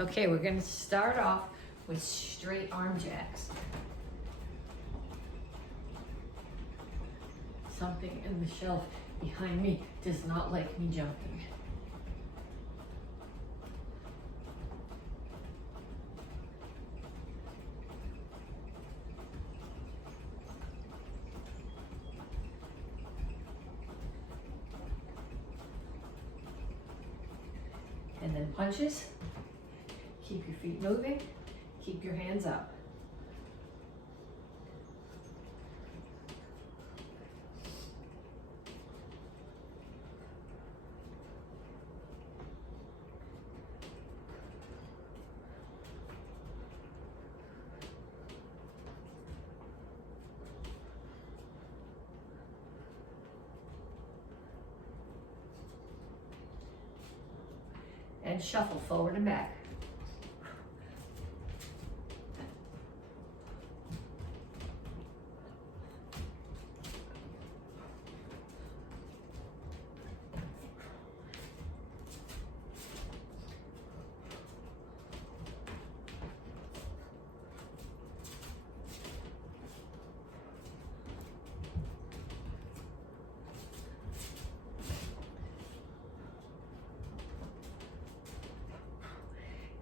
Okay, we're gonna start off with straight arm jacks. Something in the shelf behind me does not like me jumping. And then punches. Keep your feet moving. Keep your hands up. And shuffle forward and back.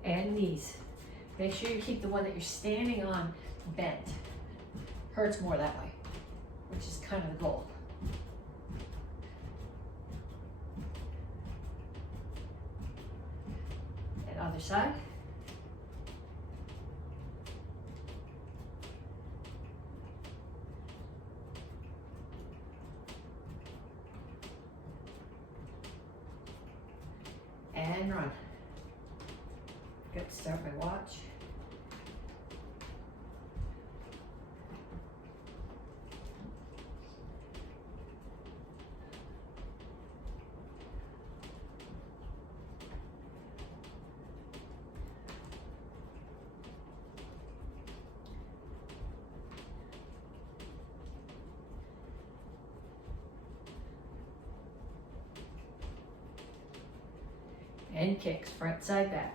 And knees. Make sure you keep the one that you're standing on bent. Hurts more that way, which is kind of the goal. And other side. And run. Good, start my watch. And kicks, front, side, back.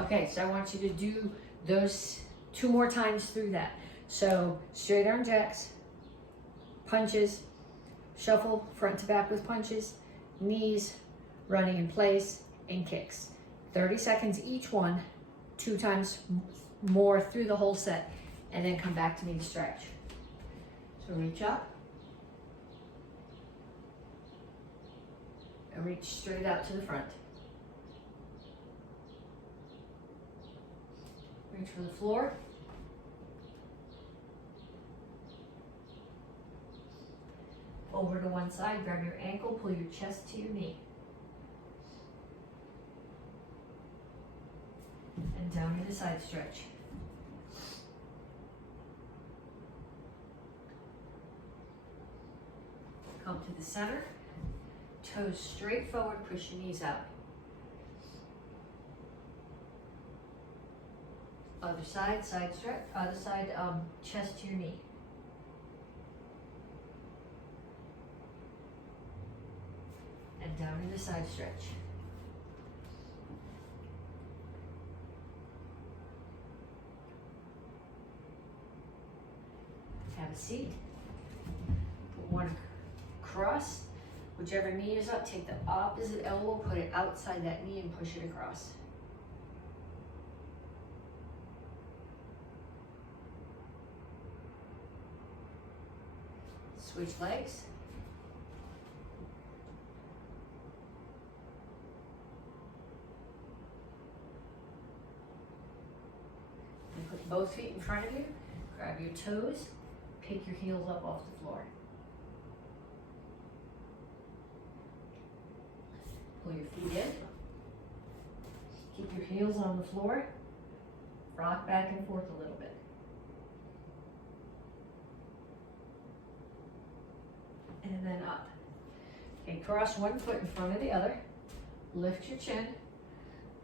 Okay, so I want you to do those 2 more times through that. So straight arm jacks, punches, shuffle front to back with punches, knees, running in place, and kicks. 30 seconds each one, 2 times more through the whole set, and then come back to me to stretch. So reach up, and reach straight out to the front. Reach for the floor. Over to one side, grab your ankle, pull your chest to your knee. And down to the side stretch. Come to the center, toes straight forward, push your knees out. Other side, side stretch, other side, chest to your knee. And down into side stretch. Have a seat. Put one across. Whichever knee is up, take the opposite elbow, put it outside that knee and push it across. Switch legs. And put both feet in front of you. Grab your toes. Pick your heels up off the floor. Pull your feet in. heels on the floor, rock back and forth a little bit. And then up. Okay, cross one foot in front of the other, lift your chin,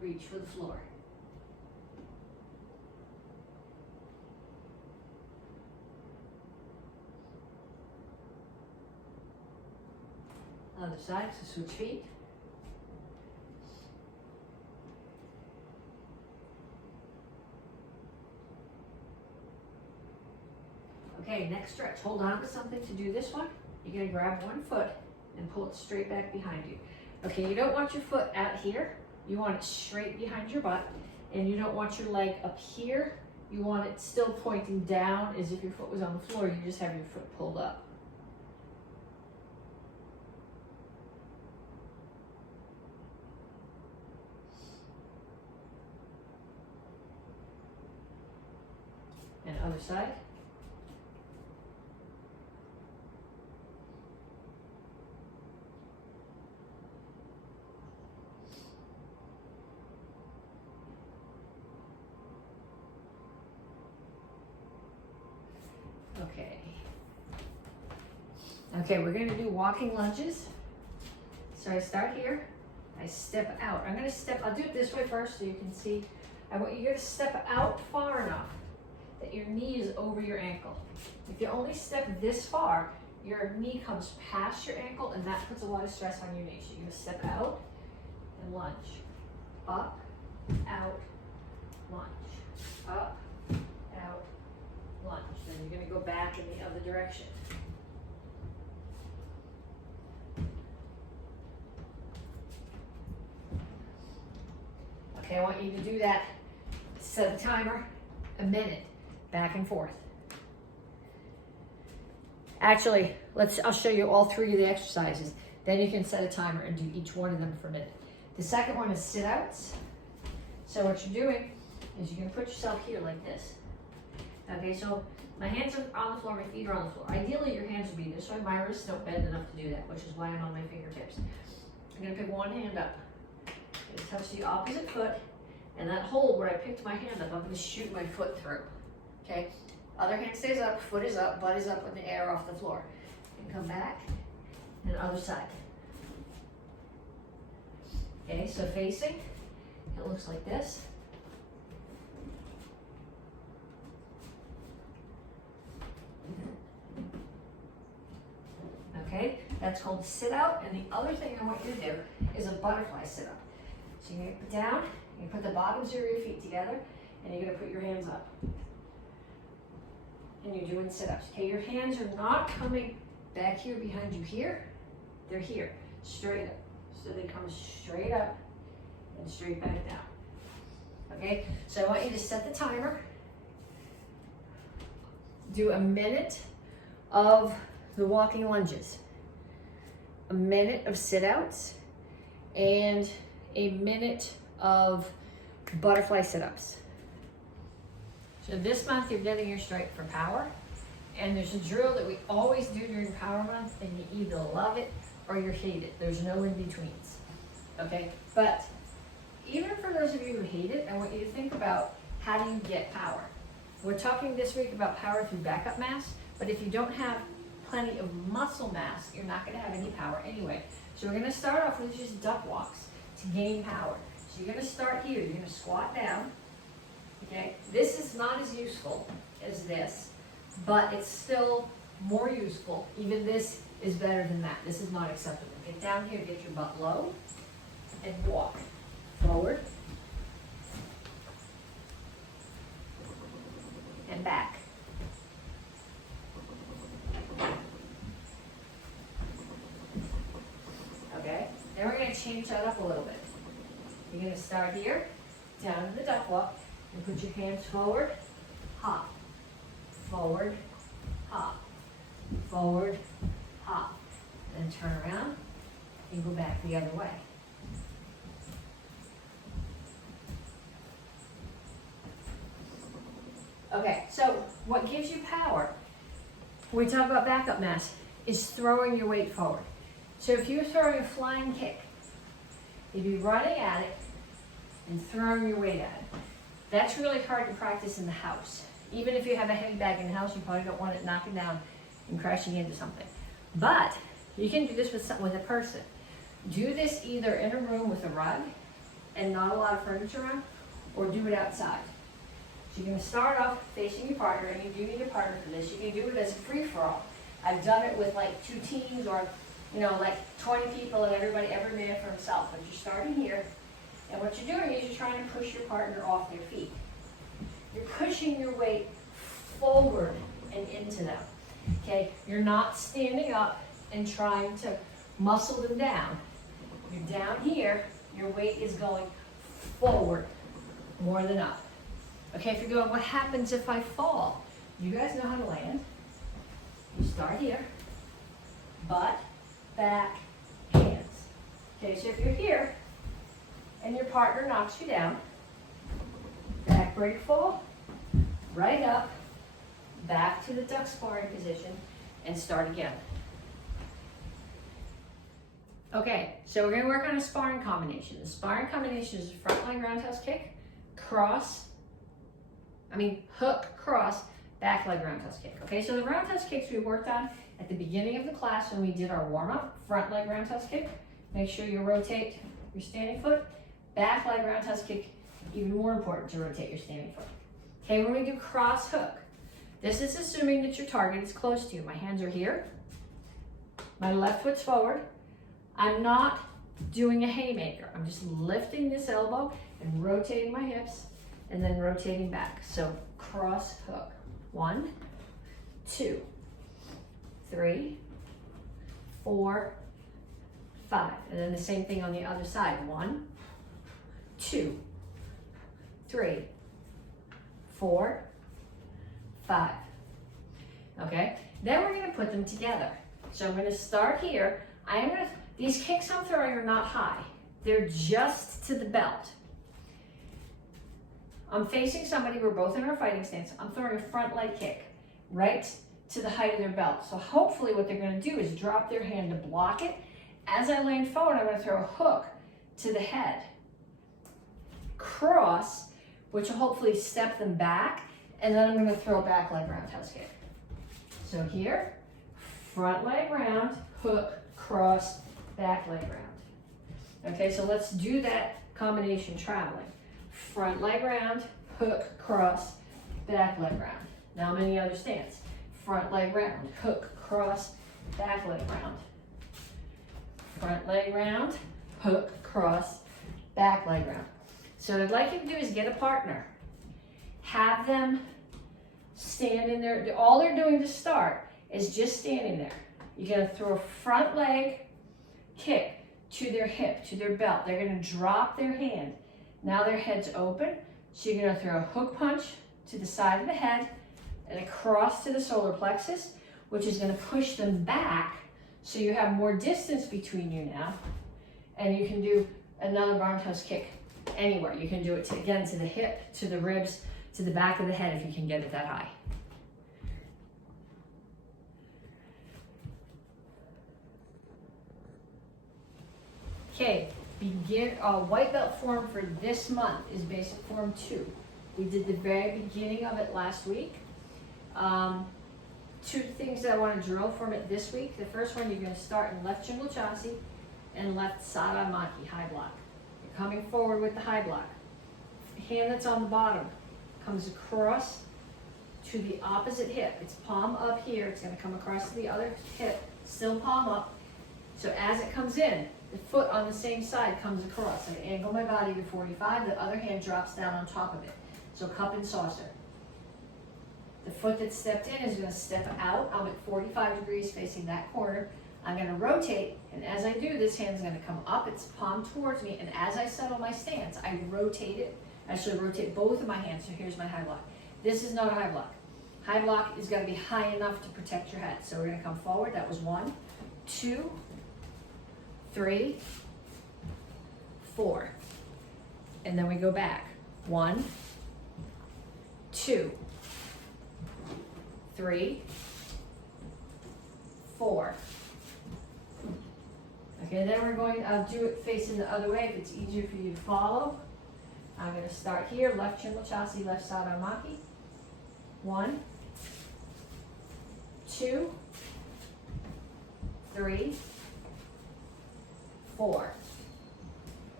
reach for the floor. Other side, so switch feet. Okay, next stretch. Hold on to something to do this one. You're gonna grab one foot and pull it straight back behind you. Okay, you don't want your foot out here. You want it straight behind your butt. And you don't want your leg up here. You want it still pointing down as if your foot was on the floor. You just have your foot pulled up. And other side. Okay. Okay, we're going to do walking lunges. So I start here. I step out. I'll do it this way first so you can see. I want you to step out far enough that your knee is over your ankle. If you only step this far, your knee comes past your ankle and that puts a lot of stress on your knee. So you're going to step out and lunge. Up, out, lunge. Up, out, lunge. Then you're going to go back in the other direction. Okay, I want you to do that. Set a timer, a minute, back and forth. Actually, I'll show you all three of the exercises. Then you can set a timer and do each one of them for a minute. The second one is sit-outs. So what you're doing is you're gonna put yourself here like this. Okay, so my hands are on the floor, my feet are on the floor. Ideally, your hands would be this way. My wrists don't bend enough to do that, which is why I'm on my fingertips. I'm gonna pick one hand up. I'm gonna touch the opposite foot, and that hold where I picked my hand up, I'm gonna shoot my foot through. Okay, other hand stays up, foot is up, butt is up in the air off the floor. And come back, and other side. Okay, so facing, it looks like this. Okay, that's called sit out, and the other thing I want you to do is a butterfly sit up. So you're gonna put down, you put the bottoms of your feet together, and you're gonna put your hands up. And you're doing sit-ups. Okay, your hands are not coming back here behind you here. They're here, straight up. So they come straight up and straight back down. Okay, so I want you to set the timer. Do a minute of the walking lunges, a minute of sit-outs, and a minute of butterfly sit-ups. So this month you're getting your stripe for power, and there's a drill that we always do during Power Month, and you either love it or you hate it. There's no in-betweens, okay? But even for those of you who hate it, I want you to think about how do you get power. We're talking this week about power through backup mass, but if you don't have plenty of muscle mass, you're not gonna have any power anyway. So we're gonna start off with just duck walks to gain power. So you're gonna start here, you're gonna squat down. Okay, this is not as useful as this, but it's still more useful. Even this is better than that. This is not acceptable. Get down here, get your butt low, and walk forward and back. Okay, then we're going to change that up a little bit. You're going to start here, down in the duck walk, and put your hands forward, hop, forward, hop, forward, hop. Then turn around and go back the other way. Okay, so what gives you power, when we talk about backup mass, is throwing your weight forward. So if you're throwing a flying kick, you'd be running at it, and throwing your weight at it. That's really hard to practice in the house. Even if you have a heavy bag in the house, you probably don't want it knocking down and crashing into something. But you can do this with a person. Do this either in a room with a rug and not a lot of furniture around, or do it outside. So you're going to start off facing your partner, and you do need a partner for this. You can do it as a free-for-all. I've done it with like 2 teams, or like 20 people and every man for himself. But you're starting here, and what you're doing is you're trying to push your partner off their feet. You're pushing your weight forward and into them. Okay, you're not standing up and trying to muscle them down. You're down here, your weight is going forward more than up. Okay, if you're going, what happens if I fall? You guys know how to land. You start here, butt, back, hands. Okay, so if you're here and your partner knocks you down, back break fall, right up, back to the duck sparring position, and start again. Okay, so we're going to work on a sparring combination. The sparring combination is a front leg roundhouse kick, hook, cross, back leg roundhouse kick. Okay, so the roundhouse kicks we worked on at the beginning of the class when we did our warm-up, front leg roundhouse kick. Make sure you rotate your standing foot. Back leg roundhouse kick, even more important to rotate your standing foot. Okay, when we do cross hook, this is assuming that your target is close to you. My hands are here. My left foot's forward. I'm not doing a haymaker. I'm just lifting this elbow and rotating my hips and then rotating back. So cross hook. 1, 2, 3, 4, 5. And then the same thing on the other side. 1, 2, 3, 4, 5. Okay? Then we're going to put them together. So I'm going to start here. These kicks I'm throwing are not high. They're just to the belt. I'm facing somebody, we're both in our fighting stance. I'm throwing a front leg kick right to the height of their belt. So hopefully what they're going to do is drop their hand to block it. As I land forward, I'm going to throw a hook to the head. Cross, which will hopefully step them back, and then I'm going to throw a back leg roundhouse kick. So here, front leg round, hook, cross, back leg round. Okay, so let's do that combination traveling. Front leg round, hook, cross, back leg round. Now I'm in the other stance. Front leg round, hook, cross, back leg round. Front leg round, hook, cross, back leg round. So what I'd like you to do is get a partner. Have them stand in there. All they're doing to start is just standing there. You're going to throw a front leg kick to their hip, to their belt. They're going to drop their hand. Now their head's open, so you're going to throw a hook punch to the side of the head and across to the solar plexus, which is going to push them back so you have more distance between you now. And you can do another roundhouse kick anywhere. You can do it again to the hip, to the ribs, to the back of the head if you can get it that high. Okay, white belt form for this month is basic form 2. We did the very beginning of it last week. 2 things that I want to drill from it this week. The first one, you're going to start in left Chingle Chassi and left Sada Maki, high block. You're coming forward with the high block. The hand that's on the bottom comes across to the opposite hip. It's palm up here. It's going to come across to the other hip, still palm up. So as it comes in, the foot on the same side comes across. I angle my body to 45, the other hand drops down on top of it. So cup and saucer. The foot that stepped in is going to step out. I'm at 45 degrees facing that corner. I'm going to rotate, and as I do, this hand's going to come up, its palm towards me, and as I settle my stance, I rotate it. I should rotate both of my hands, so here's my high block. This is not a high block. High block is going to be high enough to protect your head. So we're going to come forward. That was 1, 2, 3, 4. And then we go back. 1, 2, 3, 4. Okay, then we're going to do it facing the other way if it's easier for you to follow. I'm going to start here, left Trimble Chassis, left side on Maki. 1, 2, 3, 4.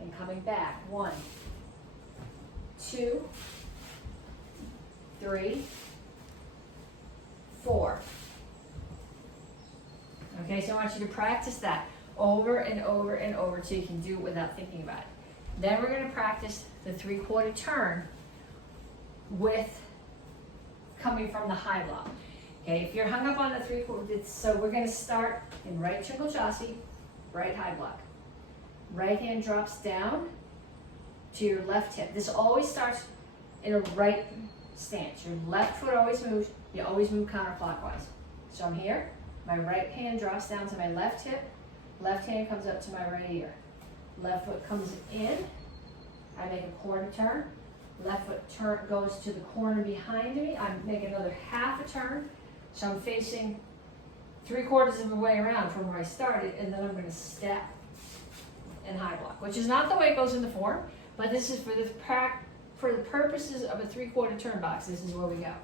And coming back, 1, 2, 3, 4. Okay, so I want you to practice that over and over and over so you can do it without thinking about it. Then we're going to practice the 3/4 turn with coming from the high block. Okay, if you're hung up on the 3/4, so we're going to start in right Trimble Chassis, right high block. Right hand drops down to your left hip. This always starts in a right stance. Your left foot always moves. You always move counterclockwise. So I'm here. My right hand drops down to my left hip. Left hand comes up to my right ear. Left foot comes in. I make a 1/4 turn. Left foot goes to the corner behind me. I make another 1/2 turn. So I'm facing 3/4 of the way around from where I started, and then I'm going to step and high block, which is not the way it goes in the form, but this is for the purposes of a 3/4 turn box. This is where we go.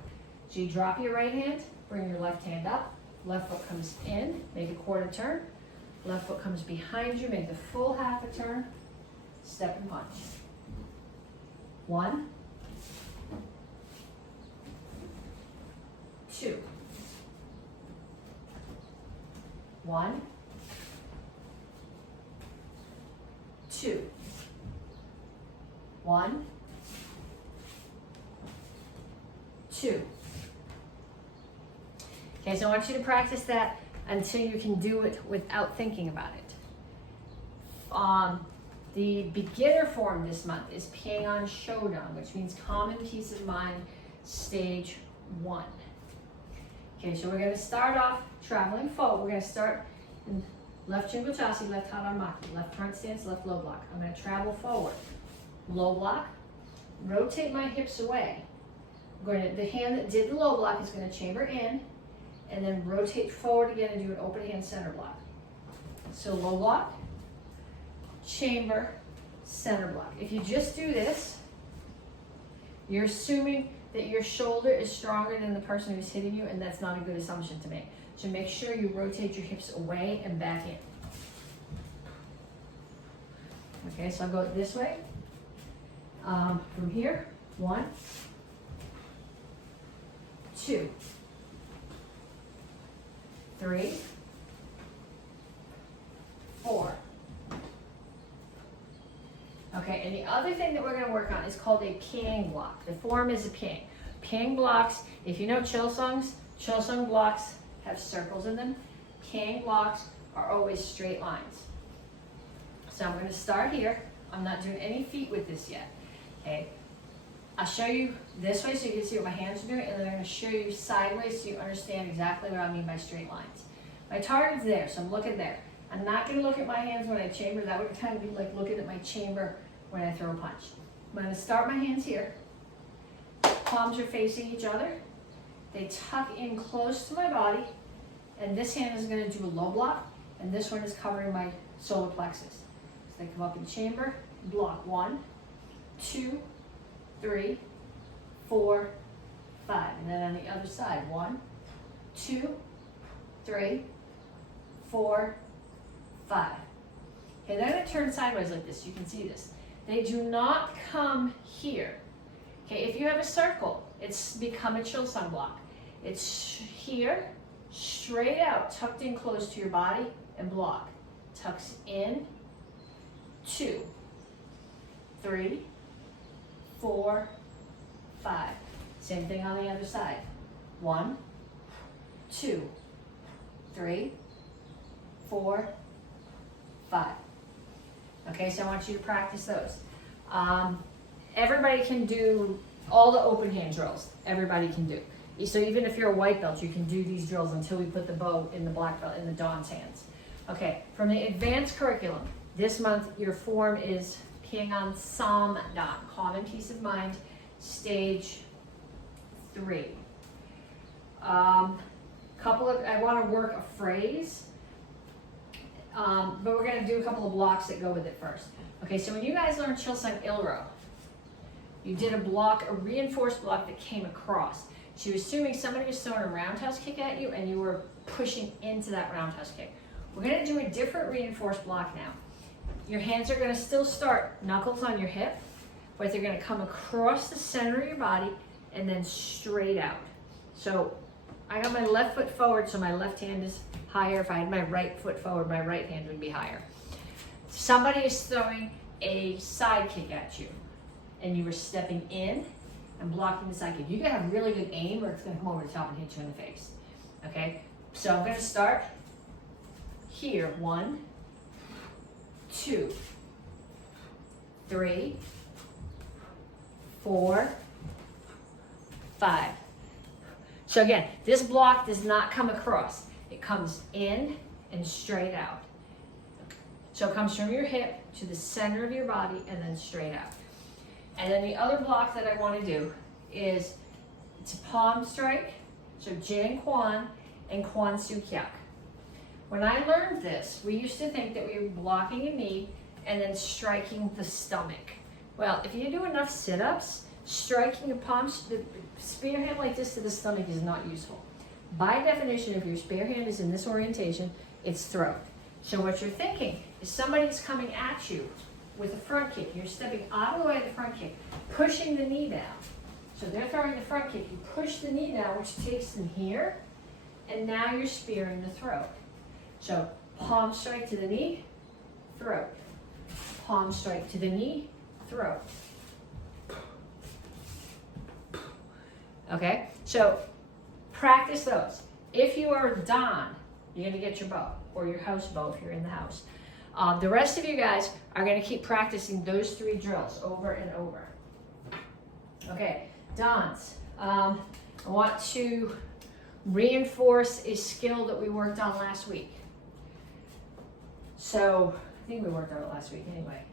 So you drop your right hand, bring your left hand up. Left foot comes in, make a 1/4 turn. Left foot comes behind you, make the full 1/2 turn, step and punch. 1, 2. 1, 2. 1, 2. Okay, so I want you to practice that until you can do it without thinking about it. The beginner form this month is Pyongan Shodan, which means Common Peace of Mind, stage 1. Okay, so we're going to start off traveling forward. We're going to start in left Trimble Chassis, left Hadan Maki, left front stance, left low block. I'm going to travel forward. Low block, rotate my hips away. The hand that did the low block is going to chamber in, and then rotate forward again and do an open hand center block. So low block, chamber, center block. If you just do this, you're assuming that your shoulder is stronger than the person who's hitting you, and that's not a good assumption to make. So make sure you rotate your hips away and back in. Okay, so I'll go this way. From here, 1, 2, 3, 4. Okay, and the other thing that we're going to work on is called a Pyang block. The form is a Pyang. Pyang blocks, if you know Chilsung blocks have circles in them. Pyang blocks are always straight lines. So I'm going to start here. I'm not doing any feet with this yet. Okay, I'll show you this way so you can see what my hands are doing, and then I'm going to show you sideways so you understand exactly what I mean by straight lines. My target's there, so I'm looking there. I'm not going to look at my hands when I chamber. That would kind of be like looking at my chamber when I throw a punch. I'm going to start my hands here. Palms are facing each other. They tuck in close to my body, and this hand is going to do a low block, and this one is covering my solar plexus. So they come up in chamber, block 1, 2, 3, 4, 5. And then on the other side, 1, 2, 3, 4, 5. Okay, they're going to turn sideways like this. You can see this. They do not come here. Okay, if you have a circle, it's become a Chilsung block. It's here, straight out, tucked in close to your body, and block. Tucks in, 2, 3, 4, 5. Same thing on the other side. 1, 2, 3, 4, 5. Okay, so I want you to practice those. Everybody can do all the open hand drills. Everybody can do. So even if you're a white belt, you can do these drills until we put the bow in the black belt in the Dawn's hands. Okay, from the advanced curriculum, this month your form is Pyongan Samdan, Common Peace of Mind, stage 3. I want to work a phrase, but we're going to do a couple of blocks that go with it first. Okay, so when you guys learn Chilsung Ilro, You did a block, a reinforced block that came across. So you're assuming somebody was throwing a roundhouse kick at you and you were pushing into that roundhouse kick. We're gonna do a different reinforced block now. Your hands are gonna still start knuckles on your hip, but they're gonna come across the center of your body and then straight out. So I got my left foot forward, so my left hand is higher. If I had my right foot forward, my right hand would be higher. Somebody is throwing a side kick at you, and you were stepping in and blocking the side kick. You gotta have really good aim, or it's gonna come over the top and hit you in the face. Okay? So I'm gonna start here. 1, 2, 3, 4, 5. So again, this block does not come across. It comes in and straight out. So it comes from your hip to the center of your body and then straight out. And then the other block that I want to do is, it's a palm strike. So Jin Kwan and Kwan Soo Kyak. When I learned this, we used to think that we were blocking a knee and then striking the stomach. Well, if you do enough sit-ups, striking a spear hand like this to the stomach is not useful. By definition, if your spear hand is in this orientation, it's throat. So what you're thinking is somebody's coming at you with a front kick. You're stepping out of the way of the front kick, pushing the knee down. So they're throwing the front kick. You push the knee down, which takes them here, and now you're spearing the throat. So palm strike to the knee, throat. Palm strike to the knee, throat. Okay, so practice those. If you are Don, you're gonna get your bow, or your house bow if you're in the house. The rest of you guys are gonna keep practicing those 3 drills over and over. Okay, Dons, I want to reinforce a skill that we worked on last week. So, I think we worked on it last week anyway.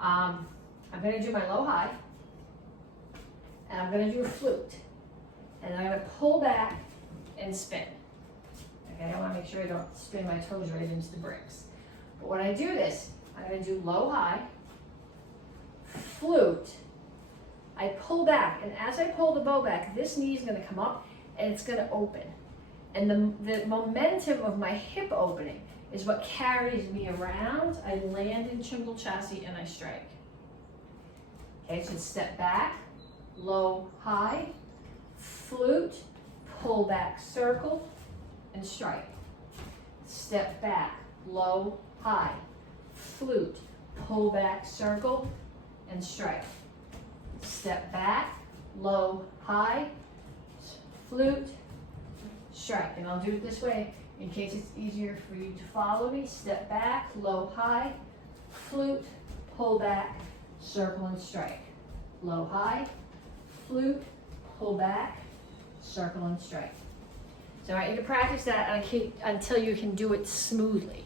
I'm gonna do my low high, and I'm gonna do a flute. And I'm gonna pull back and spin. Okay, I wanna make sure I don't spin my toes right into the bricks. But when I do this, I'm gonna do low high, flute, I pull back, and as I pull the bow back, this knee is gonna come up and it's gonna open. And the momentum of my hip opening is what carries me around. I land in Chimble chassis and I strike. Okay, so step back, low, high, flute, pull back, circle, and strike. Step back, low, high, flute, pull back, circle, and strike. Step back, low, high, flute, strike. And I'll do it this way in case it's easier for you to follow me. Step back, low, high, flute, pull back, circle, and strike. Low, high, flute, pull back, circle, and strike. So I want you to practice that until you can do it smoothly.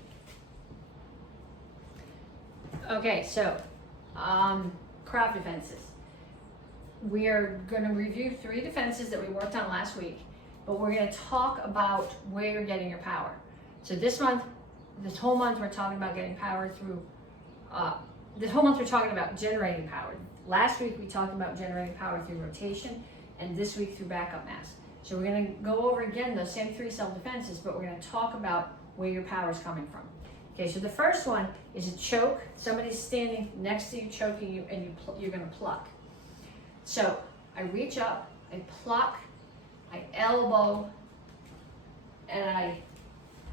Okay, so crowd defenses. We are going to review 3 defenses that we worked on last week, but we're going to talk about where you're getting your power. So this whole month, we're talking about getting power through, this whole month we're talking about generating power. Last week we talked about generating power through rotation, and this week through backup mass. So we're going to go over again those same 3 self-defenses, but we're going to talk about where your power is coming from. Okay, so the first one is a choke. Somebody's standing next to you, choking you, and you're going to pluck. So I reach up, I pluck, I elbow, and I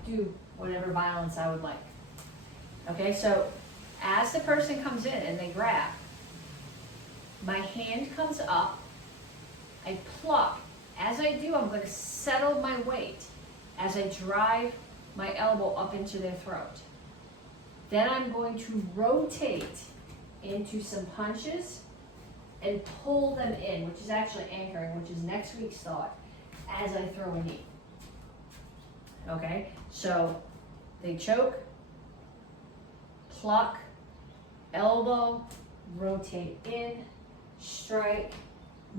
do whatever violence I would like. Okay, so as the person comes in and they grab, my hand comes up, I pluck. As I do, I'm going to settle my weight as I drive my elbow up into their throat. Then I'm going to rotate into some punches and pull them in, which is actually anchoring, which is next week's thought, as I throw a knee. Okay, so they choke, pluck, elbow, rotate in, strike,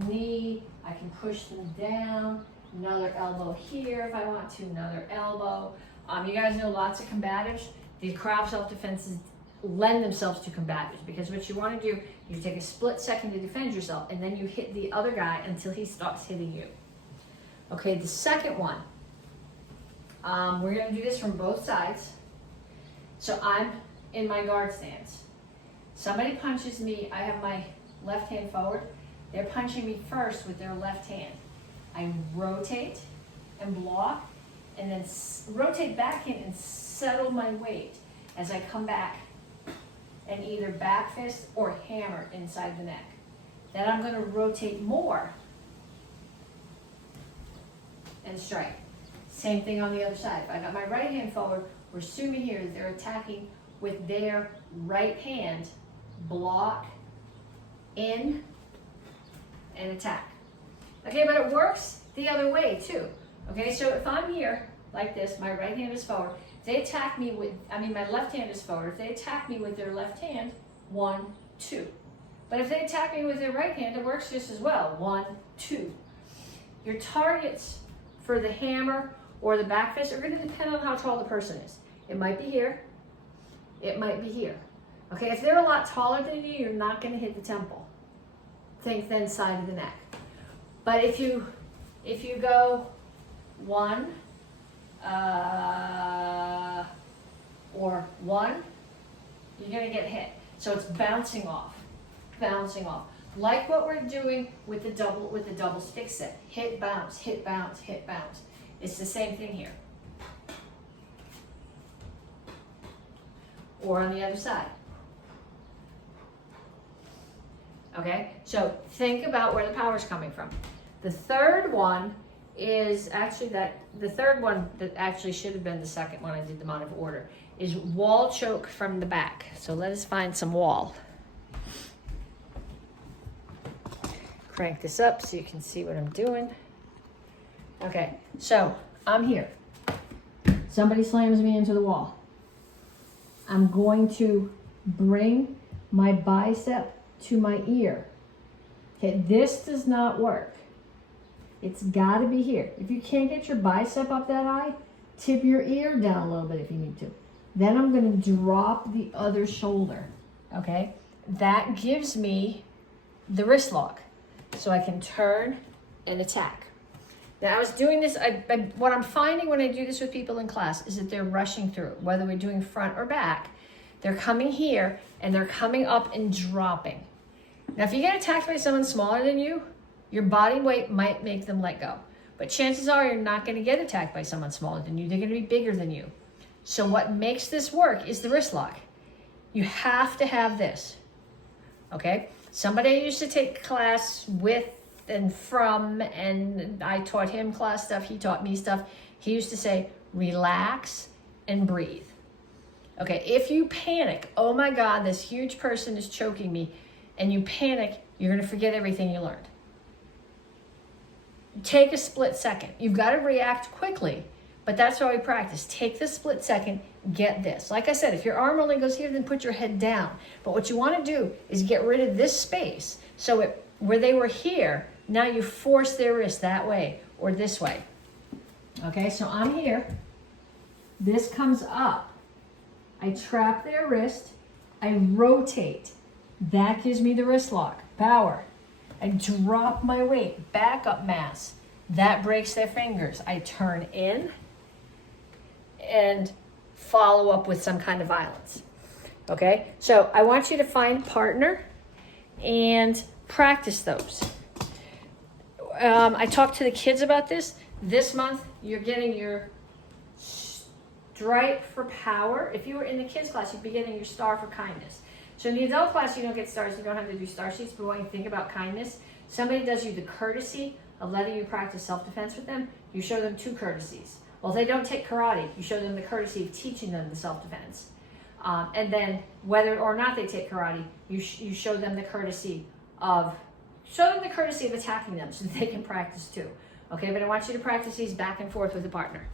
knee, I can push them down, another elbow here if I want to, another elbow. You guys know lots of combatives. The crowd self-defenses lend themselves to combatants, because what you want to do, you take a split second to defend yourself, and then you hit the other guy until he stops hitting you. Okay, the second one, we're going to do this from both sides. So I'm in my guard stance. Somebody punches me, I have my left hand forward. They're punching me first with their left hand. I rotate and block, and then rotate back in and settle my weight as I come back and either back fist or hammer inside the neck. Then I'm going to rotate more and strike. Same thing on the other side. If I got my right hand forward, we're assuming here that they're attacking with their right hand, block, in, and attack. Okay, but it works the other way too. Okay, so if I'm here like this, my right hand is forward. If they attack me with, my left hand is forward. If they attack me with their left hand, 1, 2. But if they attack me with their right hand, it works just as well. 1, 2. Your targets for the hammer or the back fist are going to depend on how tall the person is. It might be here. It might be here. Okay, if they're a lot taller than you, you're not going to hit the temple. Think then side of the neck. But if you go 1 or 1, you're going to get hit. So it's bouncing off. Like what we're doing with the double stick set. Hit, bounce, hit, bounce, hit, bounce. It's the same thing here. Or on the other side. Okay, so think about where the power is coming from. The third one is actually the third one that actually should have been the second one. I did them out of order. Is wall choke from the back. So let us find some wall. Crank this up so you can see what I'm doing. Okay, so I'm here. Somebody slams me into the wall. I'm going to bring my bicep to my ear. Okay, this does not work. It's got to be here. If you can't get your bicep up that high, tip your ear down a little bit if you need to. Then I'm going to drop the other shoulder. Okay, that gives me the wrist lock, so I can turn and attack. Now I was doing this, what I'm finding when I do this with people in class is that they're rushing through, whether we're doing front or back. They're coming here and they're coming up and dropping. Now if you get attacked by someone smaller than you, your body weight might make them let go. But chances are you're not going to get attacked by someone smaller than you. They're going to be bigger than you. So what makes this work is the wrist lock. You have to have this. Okay? Somebody I used to take class with and from, and I taught him class stuff, he taught me stuff. He used to say, relax and breathe. Okay, if you panic, oh my God, this huge person is choking me, and you panic, you're going to forget everything you learned. Take a split second. You've got to react quickly, but that's how we practice. Take the split second, get this. Like I said, if your arm only goes here, then put your head down. But what you want to do is get rid of this space. So where they were here, now you force their wrist that way or this way. Okay, so I'm here. This comes up. I trap their wrist. I rotate. That gives me the wrist lock. Power. I drop my weight. Back up mass. That breaks their fingers. I turn in and follow up with some kind of violence. Okay, so I want you to find a partner and practice those. I talked to the kids about this. This month, you're getting your stripe for power. If you were in the kids class, you'd be getting your star for kindness. So in the adult class, you don't get stars. You don't have to do star sheets. But when you think about kindness, somebody does you the courtesy of letting you practice self-defense with them. You show them 2 courtesies. Well, if they don't take karate, you show them the courtesy of teaching them the self-defense. And then whether or not they take karate, you show them the courtesy of attacking them so that they can practice too. Okay, but I want you to practice these back and forth with a partner.